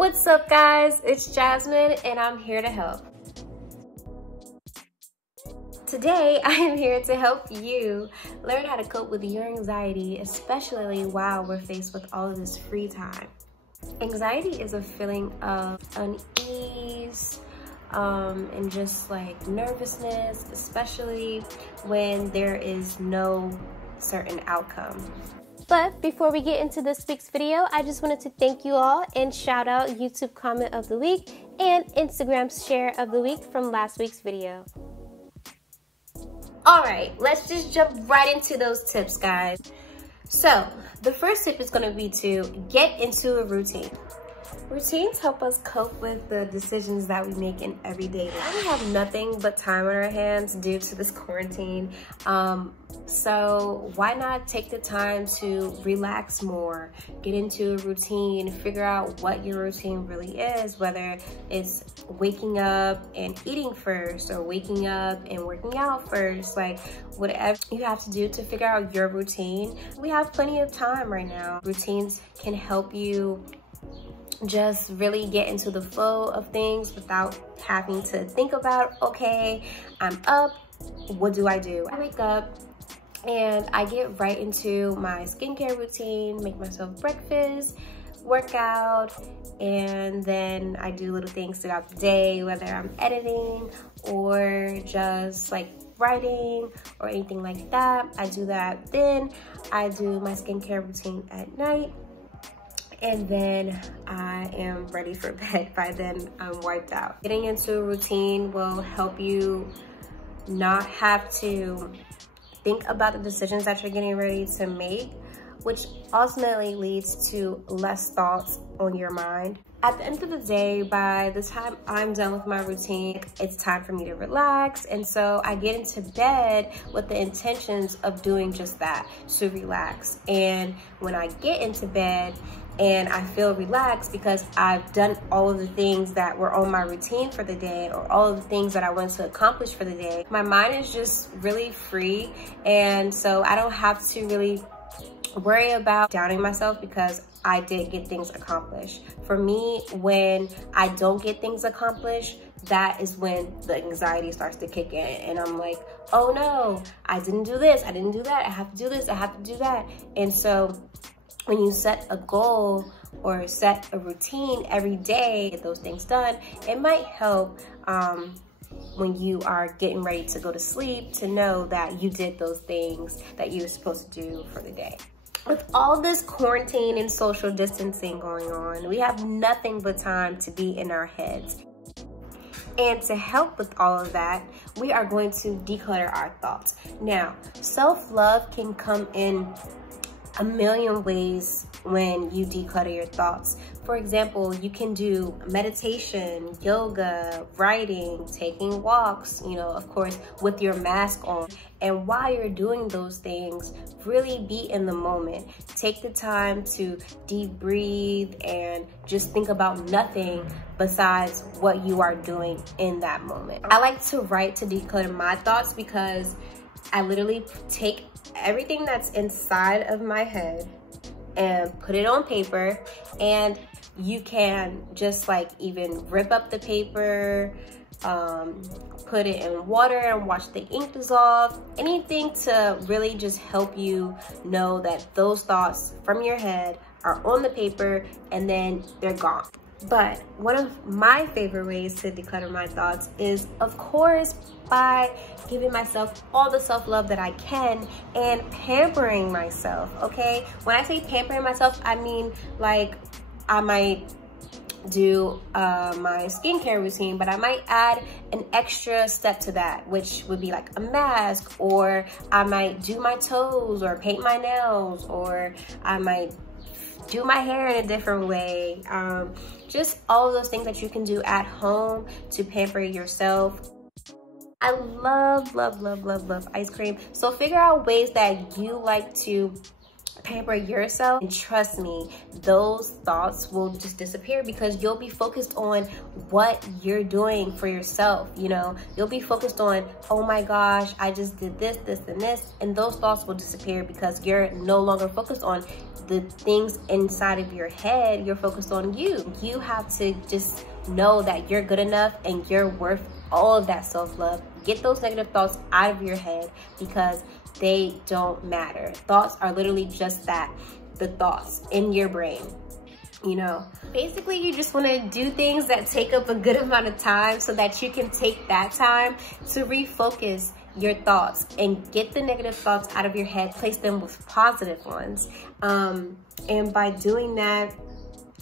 What's up, guys? It's Jasmine and I'm here to help. Today, I am here to help you learn how to cope with your anxiety, especially while we're faced with all of this free time. Anxiety is a feeling of unease and just like nervousness, especially when there is no certain outcome. But before we get into this week's video, I just wanted to thank you all and shout out YouTube comment of the week and Instagram share of the week from last week's video. All right, let's just jump right into those tips, guys. So the first tip is gonna be to get into a routine. Routines help us cope with the decisions that we make in everyday life. We have nothing but time on our hands due to this quarantine. So why not take the time to relax more, get into a routine, figure out what your routine really is, whether it's waking up and eating first or waking up and working out first, like whatever you have to do to figure out your routine. We have plenty of time right now. Routines can help you just really get into the flow of things without having to think about, okay, I'm up, what do? I wake up and I get right into my skincare routine, make myself breakfast, work out, and then I do little things throughout the day, whether I'm editing or just like writing or anything like that. I do that. Then I do my skincare routine at night. And then I am ready for bed. By then, I'm wiped out. Getting into a routine will help you not have to think about the decisions that you're getting ready to make, which ultimately leads to less thoughts on your mind. At the end of the day, by the time I'm done with my routine, it's time for me to relax. And so I get into bed with the intentions of doing just that, to relax. And when I get into bed and I feel relaxed because I've done all of the things that were on my routine for the day or all of the things that I wanted to accomplish for the day, my mind is just really free. And so I don't have to really worry about doubting myself because I did get things accomplished. For me, when I don't get things accomplished, that is when the anxiety starts to kick in and I'm like, oh no, I didn't do this, I didn't do that, I have to do this, I have to do that. And so when you set a goal or set a routine every day, get those things done, it might help when you are getting ready to go to sleep to know that you did those things that you were supposed to do for the day. With all this quarantine and social distancing going on, we have nothing but time to be in our heads. And to help with all of that, we are going to declutter our thoughts. Now, self-love can come in a million ways when you declutter your thoughts. For example, you can do meditation, yoga, writing, taking walks, you know, of course, with your mask on. And while you're doing those things, really be in the moment. Take the time to deep breathe and just think about nothing besides what you are doing in that moment. I like to write to declutter my thoughts because I literally take everything that's inside of my head and put it on paper, and you can just like even rip up the paper, put it in water and watch the ink dissolve, anything to really just help you know that those thoughts from your head are on the paper and then they're gone. But one of my favorite ways to declutter my thoughts is, of course, by giving myself all the self-love that I can and pampering myself, okay? When I say pampering myself, I mean like I might do my skincare routine, but I might add an extra step to that, which would be like a mask, or I might do my toes or paint my nails, or I might do my hair in a different way. Just all of those things that you can do at home to pamper yourself. I love, love, love, love, love ice cream. So figure out ways that you like to pamper yourself, and trust me, those thoughts will just disappear because you'll be focused on what you're doing for yourself. You know, you'll be focused on, oh my gosh, I just did this, this, and this, and those thoughts will disappear because you're no longer focused on the things inside of your head. You're focused on you. You have to just know that you're good enough and you're worth all of that self-love. Get those negative thoughts out of your head because they don't matter. Thoughts are literally just that, the thoughts in your brain. You know, basically you just want to do things that take up a good amount of time so that you can take that time to refocus your thoughts and get the negative thoughts out of your head, place them with positive ones. And by doing that,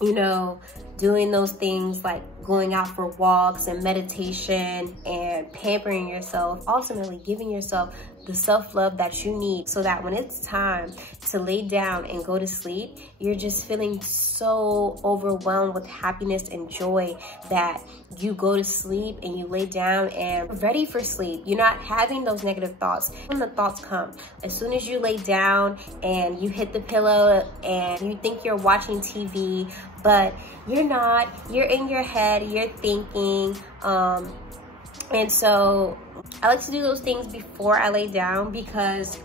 you know, doing those things like going out for walks and meditation and pampering yourself, ultimately giving yourself the self-love that you need so that when it's time to lay down and go to sleep, you're just feeling so overwhelmed with happiness and joy that you go to sleep and you lay down and ready for sleep. You're not having those negative thoughts. When the thoughts come, as soon as you lay down and you hit the pillow and you think you're watching TV, but you're not, you're in your head, you're thinking, and so I like to do those things before I lay down because,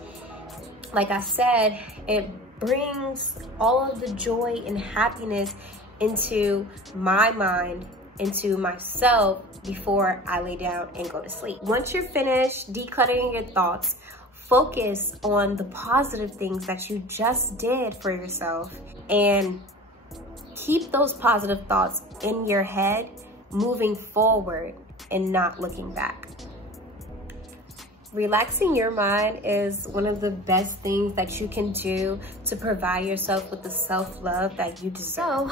like I said, it brings all of the joy and happiness into my mind, into myself before I lay down and go to sleep. Once you're finished decluttering your thoughts, focus on the positive things that you just did for yourself and keep those positive thoughts in your head moving forward and not looking back. Relaxing your mind is one of the best things that you can do to provide yourself with the self-love that you deserve. So,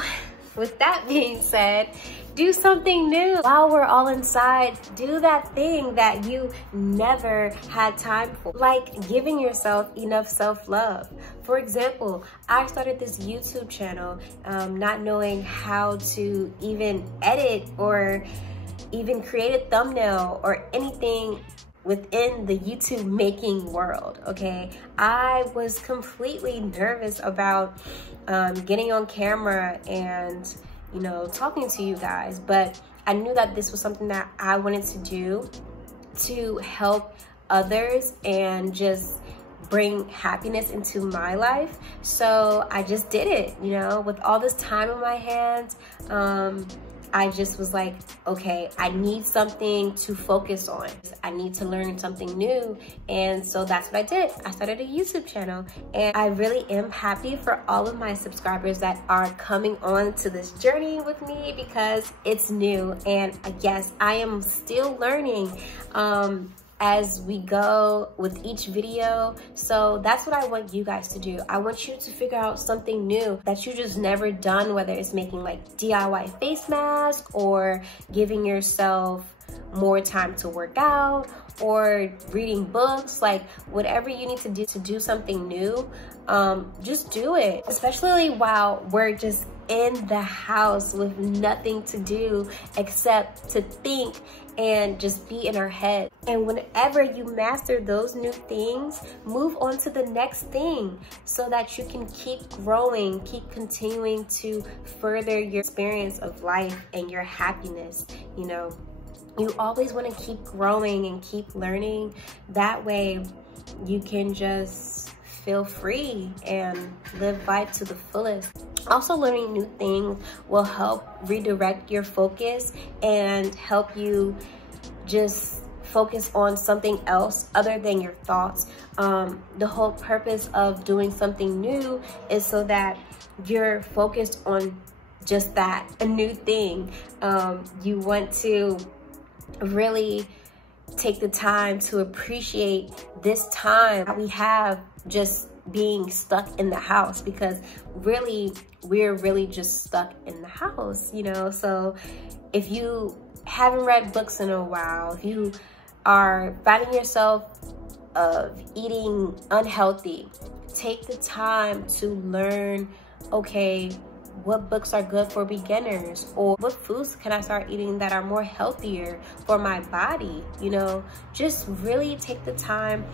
with that being said, do something new. While we're all inside, do that thing that you never had time for, like giving yourself enough self-love. For example, I started this YouTube channel not knowing how to even edit or even create a thumbnail or anything within the YouTube making world, okay? I was completely nervous about getting on camera and, you know, talking to you guys, but I knew that this was something that I wanted to do to help others and just bring happiness into my life. So I just did it, you know, with all this time in my hands. I just was like, okay, I need something to focus on. I need to learn something new. And so that's what I did. I started a YouTube channel and I really am happy for all of my subscribers that are coming on to this journey with me because it's new. And yes, I am still learning as we go with each video. So that's what I want you guys to do. I want you to figure out something new that you just never done, whether it's making like DIY face mask or giving yourself more time to work out or reading books, like whatever you need to do something new, just do it. Especially while we're just in the house with nothing to do except to think and just be in our head. And whenever you master those new things, move on to the next thing so that you can keep growing, keep continuing to further your experience of life and your happiness. You know, you always want to keep growing and keep learning. That way you can just feel free and live life to the fullest. Also, learning new things will help redirect your focus and help you just focus on something else other than your thoughts. The whole purpose of doing something new is so that you're focused on just that, a new thing. You want to really take the time to appreciate this time that we have just being stuck in the house, because really we're really just stuck in the house, you know. So if you haven't read books in a while, if you are finding yourself eating unhealthy, take the time to learn, okay, what books are good for beginners, or what foods can I start eating that are more healthier for my body. You know, just really take the time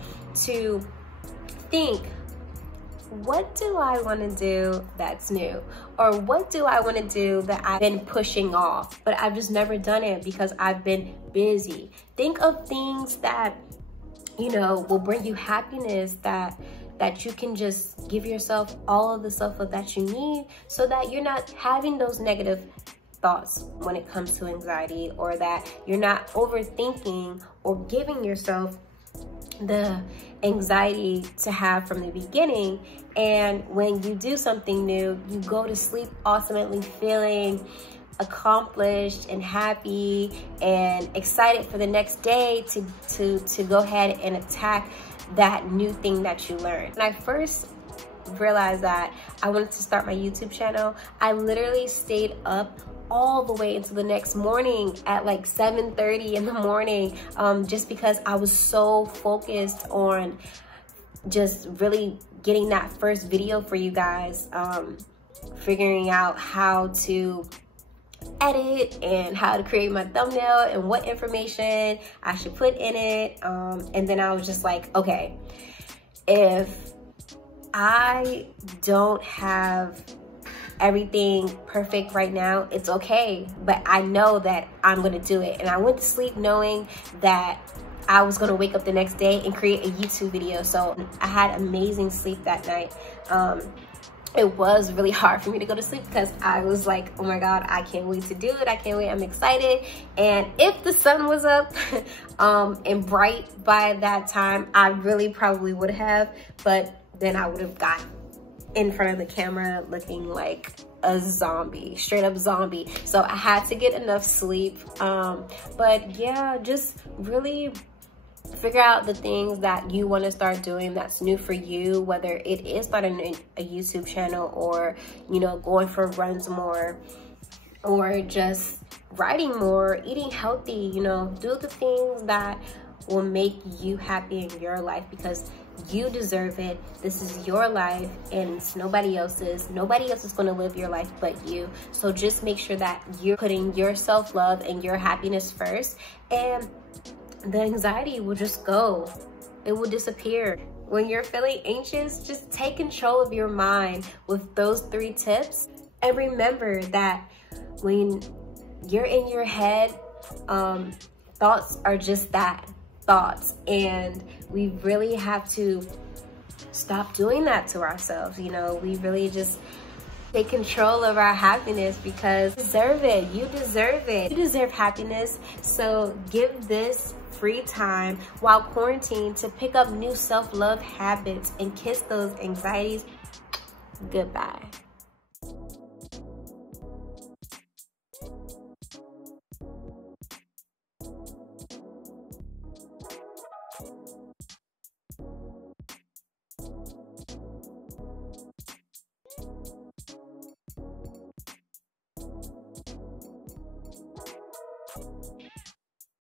to think what do I want to do that's new? Or what do I want to do that I've been pushing off, but I've just never done it because I've been busy? Think of things that, you know, will bring you happiness, that you can just give yourself all of the self-love that you need so that you're not having those negative thoughts when it comes to anxiety, or that you're not overthinking or giving yourself the anxiety to have from the beginning. And when you do something new, you go to sleep ultimately feeling accomplished and happy and excited for the next day to go ahead and attack that new thing that you learned. When I first realized that I wanted to start my YouTube channel, I literally stayed up all the way into the next morning at like 7:30 in the morning, just because I was so focused on just really getting that first video for you guys, figuring out how to edit and how to create my thumbnail and what information I should put in it. And then I was just like, okay, if I don't have everything perfect right now, it's okay, but I know that I'm gonna do it. And I went to sleep knowing that I was gonna wake up the next day and create a YouTube video. So I had amazing sleep that night. It was really hard for me to go to sleep because I was like, oh my God, I can't wait to do it. I can't wait, I'm excited. And if the sun was up and bright by that time, I really probably would have, but then I would have got in front of the camera looking like a zombie, straight up zombie. So I had to get enough sleep. But yeah, just really figure out the things that you want to start doing that's new for you, whether it is starting a YouTube channel, or, you know, going for runs more, or just writing more, eating healthy. You know, do the things that will make you happy in your life, because you deserve it. This is your life and it's nobody else's. Nobody else is going to live your life but you. So just make sure that you're putting your self-love and your happiness first, and the anxiety will just go. It will disappear. When you're feeling anxious, just take control of your mind with those 3 tips. And remember that when you're in your head, thoughts are just that, thoughts. And we really have to stop doing that to ourselves. You know, we really just take control of our happiness, because you deserve it. You deserve it. You deserve happiness. So give this free time while quarantined to pick up new self-love habits and kiss those anxieties goodbye.